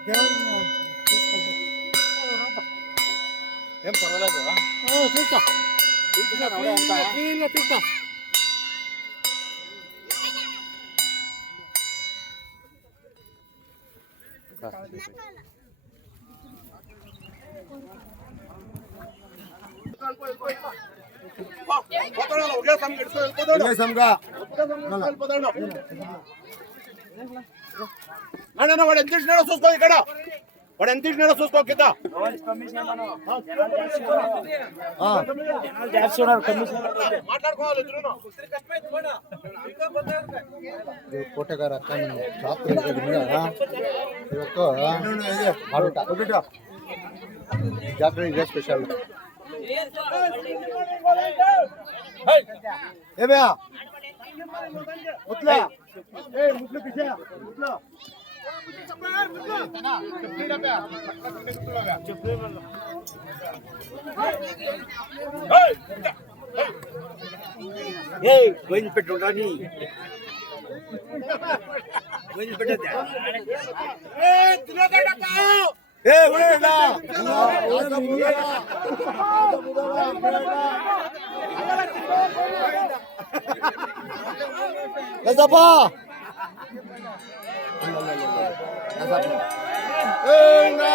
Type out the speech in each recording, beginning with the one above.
ఇంకా ఇంకొకరవరా ఇంకొకరవరా నువ్వు అయ్యలేదు అయ్యలేదు వద్దు, వద్దు. అయ్యలే ఏం పర్వాలేదు నాడన్నా వాడు ఎంత ఇచ్చినాడో చూసుకో ఇక్కడ. వాడు ఎంత ఇచ్చినాడో చూసుకో కింద. మాట్లాడుకోవాలి కోటగారు అక్క రాత్రి జాతర ఇదే స్పెషల్. ఏ భయా పెట్టుకుంటా పెట్టా ఏ ఉరేడా ఉరేడా ఉరేడా ఉరేడా Nasapa? Nasapa. Eh, na.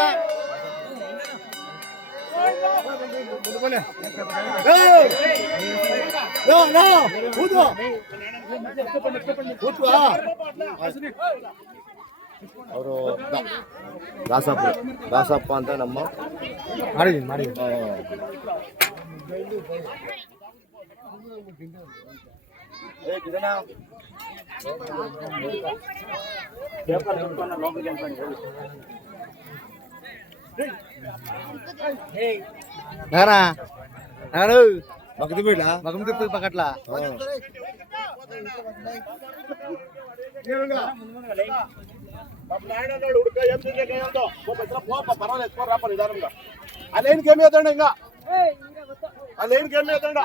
No, no, Udo. Udo, ah. ಅವರು ದಾಸಪ್ಪ ದಾಸಪ್ಪ ಅಂತ ನಮ್ಮ ಮಾಡಿದ್ದೀನಿ ಮಾಡಿದ್ದೀನಿ నారా నారు మగది బిడ్డ మగం తిప్పి పక్కట్ల? పర్వాలేదు రాప నిదానంగా ఆ లైన్కి ఏమి అవుతాడు ఇంకా? ఆ లైన్కి ఏమి అవుతాడా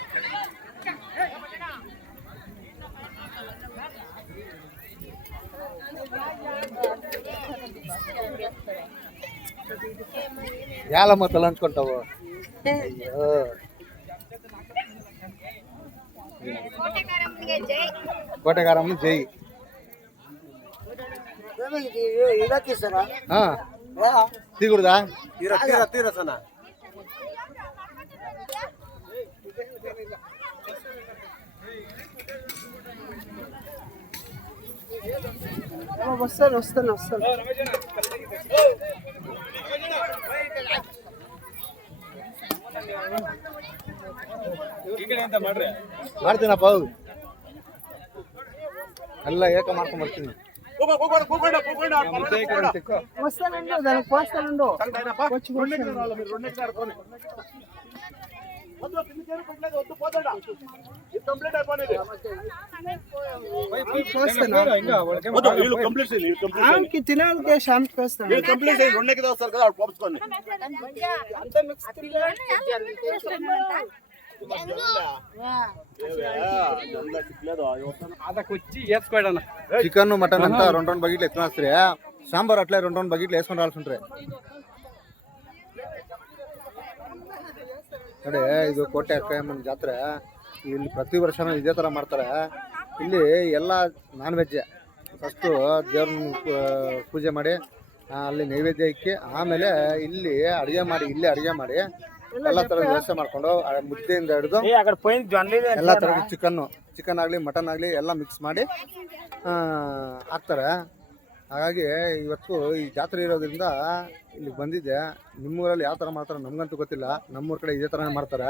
ఎలా మొత్తం లంచుకుంటావు అయ్యో. కోటగారం జై. తీగుడుదా తీరా వస్తాను వస్తాను వస్తాను. వద్దు వీళ్ళు కంప్లీట్ చేయండి వీళ్ళు కంప్లీట్ చేయండి తినాలి శాంతి వస్తాను వీళ్ళు కంప్లీట్ చికెన్ ಮಟನ್ ಅಂತ రెండు రెండు బకెట్లు ఎత్తున వస్తారే సాంబార్ అట్లే రెండు రెండు బకెట్లు వేసుకొని రాల్సి ఉంటాయి ಅದೇ ಇದು ಕೋಟೆ ಅಕ್ಕಮ್ಮನ ಜಾತ್ರೆ. ಇಲ್ಲಿ ಪ್ರತಿ ವರ್ಷನೂ ಇದೇ ತರ ಮಾಡ್ತಾರೆ. ಇಲ್ಲಿ ಎಲ್ಲ ನಾನ್ ವೆಜ್ಜೆ ಫಸ್ಟು ದೇವ್ರನ್ನ ಪೂಜೆ ಮಾಡಿ ಅಲ್ಲಿ ನೈವೇದ್ಯ ಇಕ್ಕಿ, ಆಮೇಲೆ ಇಲ್ಲಿ ಅಡುಗೆ ಮಾಡಿ, ಇಲ್ಲೇ ಅಡುಗೆ ಮಾಡಿ ಎಲ್ಲ ಥರದ ವ್ಯವಸ್ಥೆ ಮಾಡಿಕೊಂಡು ಮುದ್ದೆಯಿಂದ ಹಿಡಿದು ಎಲ್ಲ ಥರದ ಚಿಕನ್ನು ಚಿಕನ್ ಆಗಲಿ ಮಟನ್ ಆಗಲಿ ಎಲ್ಲ ಮಿಕ್ಸ್ ಮಾಡಿ ಹಾಕ್ತಾರೆ. ಹಾಗಾಗಿ ಇವತ್ತು ಈ ಜಾತ್ರೆ ಇರೋದ್ರಿಂದ ಇಲ್ಲಿ ಬಂದಿದ್ದೆ. ನಿಮ್ಮೂರಲ್ಲಿ ಯಾವ ಥರ ಮಾಡ್ತಾರೆ ನಮ್ಗಂತೂ ಗೊತ್ತಿಲ್ಲ. ನಮ್ಮೂರ ಕಡೆ ಇದೇ ಥರನೇ ಮಾಡ್ತಾರೆ.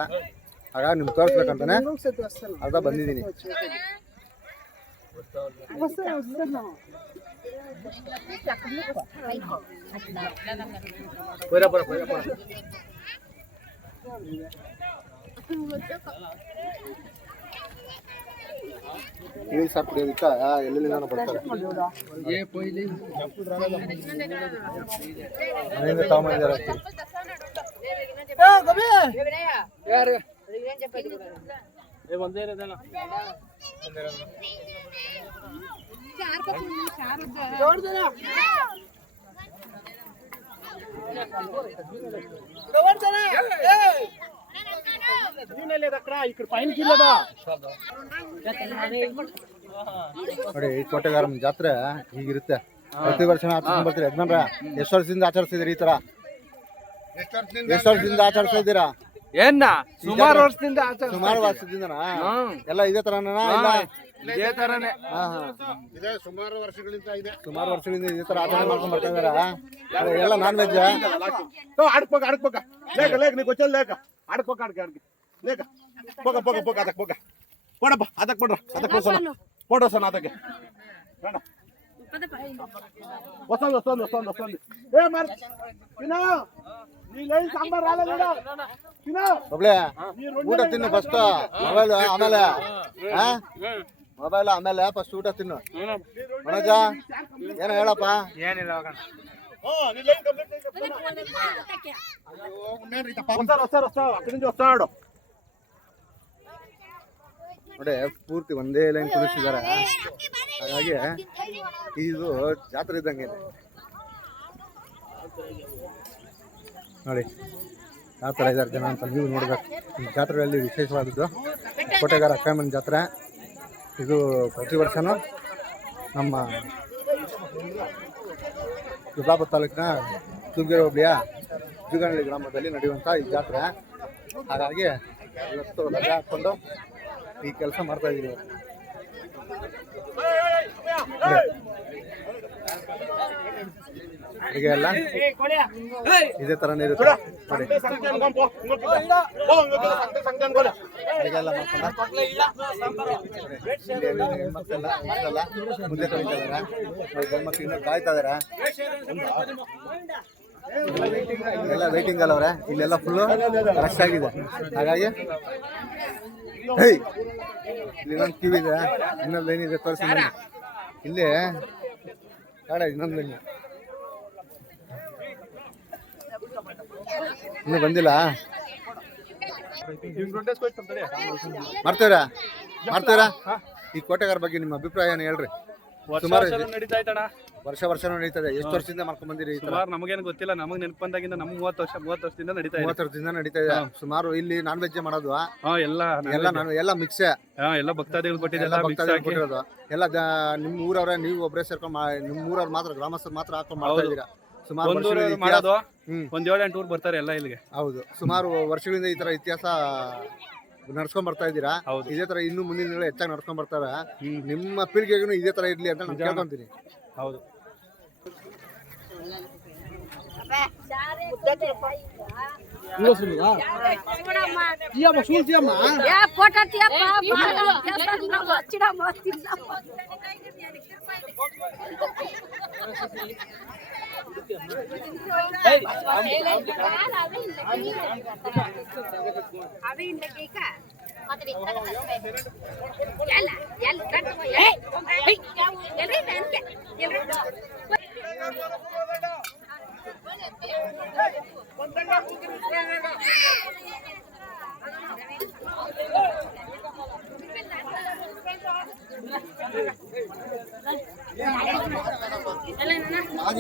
ಹಾಗಾಗಿ ನಿಮ್ಗೆ ತೋರಿಸ್ಬೇಕಂತಾನೆ ಅರ್ಧ ಬಂದಿದ್ದೀನಿ. ಬರ ಬರ ಬರ ಏನು ಸರ್ ಕುಡಿಯೋದು ಇತ್ತ ಎಲ್ಲಿ ನಾನು ಬರ್ತಾರೆ ಮನೆಯಿಂದ ತಗೊಂಬಂದಿದ್ದಾರೆ ಯಾರು ಒಂದೇ ಇರೋದಲ್ಲ ಒಂದೇ ఇక్కడ పైన కిల్లదా ನೋಡಿ ಈ ಕೋಟೆಗಾರನ ಜಾತ್ರೆ ಹೀಗಿರುತ್ತೆ ಪ್ರತಿ ವರ್ಷ ಆಚರಿಸ್ಕೊಂಡ್ ಬರ್ತೀರಿ ಯಜಮಾನ್ರ ಎಷ್ಟು ವರ್ಷದಿಂದ ಆಚರಿಸ್ತಿದ್ದೀರಿ ಈ ತರ ಎಷ್ಟು ವರ್ಷದಿಂದ ಆಚರಿಸ್ತಾ ಇದ್ದೀರಾ ಏನ್ನ ಸುಮಾರು ವರ್ಷದಿಂದ ಆಚರಿಸ್ತಾ ಸುಮಾರು ವರ್ಷದಿಂದನಾ ಹ್ಮ್. ಎಲ್ಲ ಇದೇ ತರನಾ ಇಲ್ಲ ಇದೇ ತರನೇ ಹಾ ಹಾ ಇದೆ ಸುಮಾರು ವರ್ಷಗಳಿಂದ ಇದೆ ಸುಮಾರು ವರ್ಷಗಳಿಂದ ಇದೇ ತರ ಆಚರಣೆ ಮಾಡ್ಕೊಂಡ್ ಬರ್ತಾ ಇದಾರ ಎಲ್ಲ ನಾನ್ ವೆಜ್ ఆడుకోక ఆడుకోక లేక లేక నీకు వచ్చేది లేక ఆడుకోక ఆడికి ఆడికి ಹೋಗ ಹೋಗ ಪೋಕ ಅದಕ್ಕೆ ಪೋಕ ಕೊಡಪ್ಪ ಅದಕ್ಕೆ ಕೊಡ್ರ ಅದಕ್ಕೆ ಕೊಡ್ಸೋಣ. ಕೊಡ್ರ ಸಣ್ಣ ಅದಕ್ಕೆ ಬೇಡ. ಹೊಸೊಂದು ಹೊಸೊಂದು ಹೊಸೊಂದು ಏ ಮಾರ್ ತಿನ್ನ ನೀ ಸಾಂಬಾರ್ ಹಾಲ ಊಟ ತಿನ್ನು ಫಸ್ಟ್ ಮೊಬೈಲ್ ಆಮೇಲೆ. ಹಾ. ಮೊಬೈಲ್ ಆಮೇಲೆ ಫಸ್ಟ್ ಊಟ ತಿನ್ನು. ಮನೋಜ ಏನ ಹೇಳಪ್ಪ? ಏನಿಲ್ಲ ಹೋಗೋಣ. ಹೊಸ ಹೊಸ ಹೊಸ ಅಕ್ಕಿ ಹೊಸ ಆಡು ನೋಡಿ, ಪೂರ್ತಿ ಒಂದೇ ಲೈನ್ ಕುದಿಸಿದ್ದಾರೆ. ಹಾಗಾಗಿ ಇದು ಜಾತ್ರೆ ಇದ್ದಂಗೆ ಇದೆ. ನೋಡಿ ಯಾವ ಥರ ಇದ್ದಾರೆ ಜನ ಅಂತ ನೀವು ನೋಡ್ಬೇಕು. ಜಾತ್ರೆಯಲ್ಲಿ ವಿಶೇಷವಾದದ್ದು ಕೋಟೆಗಾರ ಅಕ್ಕಮ್ಮನ ಜಾತ್ರೆ. ಇದು ಪ್ರತಿ ವರ್ಷನೂ ನಮ್ಮ ದುರ್ಗಾಪುರ ತಾಲೂಕಿನ ತುಮಕೂರು ಹೋಬಳಿಯ ಜುಗನಹಳ್ಳಿ ಗ್ರಾಮದಲ್ಲಿ ನಡೆಯುವಂಥ ಈ ಜಾತ್ರೆ. ಹಾಗಾಗಿ ಇವತ್ತು ರಜೆ ಹಾಕ್ಕೊಂಡು ಈ ಕೆಲಸ ಮಾಡ್ತಾ ಇದ್ದೀನಿ ಅಡುಗೆ ಎಲ್ಲ ಇದೇ ಥರನೇ ಇರುತ್ತೆ. ನೋಡಿ ಅಡುಗೆ ಎಲ್ಲ ಮಕ್ಕಳೆಲ್ಲ ಮುಂದೆ ಕಳಿತಾ ಇದ್ದಾರೆ ಗಂಡ್ಮಕ್ಳು ಇನ್ನೂ ಕಾಯ್ತಾ ಇದ್ದಾರೆ ಎಲ್ಲ ಅಲ್ಲ ಅಲ್ಲವ್ರೆ ಇಲ್ಲೆಲ್ಲ ಫುಲ್ಲು ರಶ್ ಆಗಿದೆ. ಹಾಗಾಗಿ ಹೇಯ್ ಇಲ್ಲಿ ಇನ್ನೊಂದು ಕ್ಯೂ ಇದೆ. ಇನ್ನೊಂದು ಲೈನ್ ಇದೆ, ತೋರಿಸಿ ಇಲ್ಲಿ. ಕಾಡ ಇನ್ನೊಂದು ಲೈನ್ ಇನ್ನೂ ಬಂದಿಲ್ಲ? ಮಾಡ್ತೀರಾ? ಮಾಡ್ತೀರಾ? ಈ ಕೋಟೆಗಾರ ಬಗ್ಗೆ ನಿಮ್ಮ ಅಭಿಪ್ರಾಯ ಏನು ಹೇಳ್ರಿ? ಸುಮಾರು ನಡೀತಾ ವರ್ಷ ವರ್ಷ ನಡೀತದೆ. ಎಷ್ಟು ವರ್ಷದಿಂದ ಮಾಡ್ಕೊಂಡ್ ಬಂದಿರಿ ಈ ತರ ಸುಮಾರು ನಮಗೇನು ಗೊತ್ತಿಲ್ಲ. ನಮಗ್ ನೆನಪು ಬಂದಾಗಿಂದ ನಮ್ ಮೂವತ್ತು ವರ್ಷ ಮೂವತ್ತು ವರ್ಷದಿಂದ ನಡೀತಾ ಇದೆ. ಮೂವತ್ತು ವರ್ಷದಿಂದ ನಡೀತಾ ಇದೆ. ಸುಮಾರು ಇಲ್ಲಿ ನಾನ್ ವೆಜ್ ಮಾಡೋದು. ಹಾ ಎಲ್ಲ ಎಲ್ಲ ನಾನು ಎಲ್ಲ ಮಿಕ್ಸ್ ಹಾ ಎಲ್ಲ ಭಕ್ತಾದಿಗಳು ಎಲ್ಲ ಕೊಟ್ಟಿದ್ದೆಲ್ಲ ಮಿಕ್ಸ್ ಭಕ್ತಾದಿಗಳು ಹಾಕಿ. ಕೊಟ್ಟಿರೋದು. ಎಲ್ಲ ಜ- ನಿಮ್ಮ ಊರವ್ರೆ ನೀವು ಒಬ್ಬರೇ ಸೇರ್ಕೊಂಡು ಮಾ- ನಿಮ್ಮ ಊರವ್ರು ಮಾತ್ರ ಗ್ರಾಮಸ್ಥರು ಮಾತ್ರ ಹಾಕೊಂಡು ಮಾಡ್ತಾ ಹೌದು. ಇದ್ದೀರಾ? ಸುಮಾರು ಒಂದೂರು ವರ್ಷಗಳಿಂದ ಇತಿಹಾಸ- ಮಾಡೋದು ಹ್ಮ್. ಒಂದ್ ಏಳು ಎಂಟು ಊರ್ ಬರ್ತಾರೆ ಎಲ್ಲ ಇಲ್ಲಿಗೆ. ಹೌದು. ಸುಮಾರು ವರ್ಷಗಳಿಂದ ಈ ತರ ಇತಿಹಾಸ ನಡ್ಸ್ಕೊಂಡ್ ಬರ್ತಾ ಇದ್ದೀರಾ? ಹೌದು. ಇದೇ ತರ ಇನ್ನು ಮುಂದಿನ ದಿನಗಳು ಹೆಚ್ಚಾಗಿ ನಡ್ಸ್ಕೊಂಡ್ ಬರ್ತಾರ. ನಿಮ್ಮ ಪೀಳಿಗೆಗೂ ಇದೇ ತರ ಇರ್ಲಿ ಅಂತ ನಾನು. ಕೇಳ್ಕೊಂತೀನಿ. ಹೌದು. ఏ ఫోటో తీయప్పా వచ్చిడమ్మా తిన్నామ్మా అవి ఇంట్లోకి ఇక. అతని ఇక్కడ కట్టే. ఎల్ల, ఎల్ల, కట్టుకో, ఎల్ల. ఏయ్, ఎల్రి, వెనక్కి, ఎల్రి.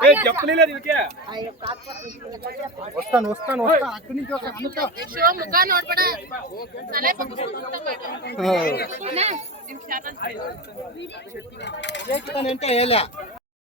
ఏ చెప్పులు లేదు ఇంకే వస్తాను వస్తాను వస్తాను అటు నుంచి వస్తాను అంటే ఏలా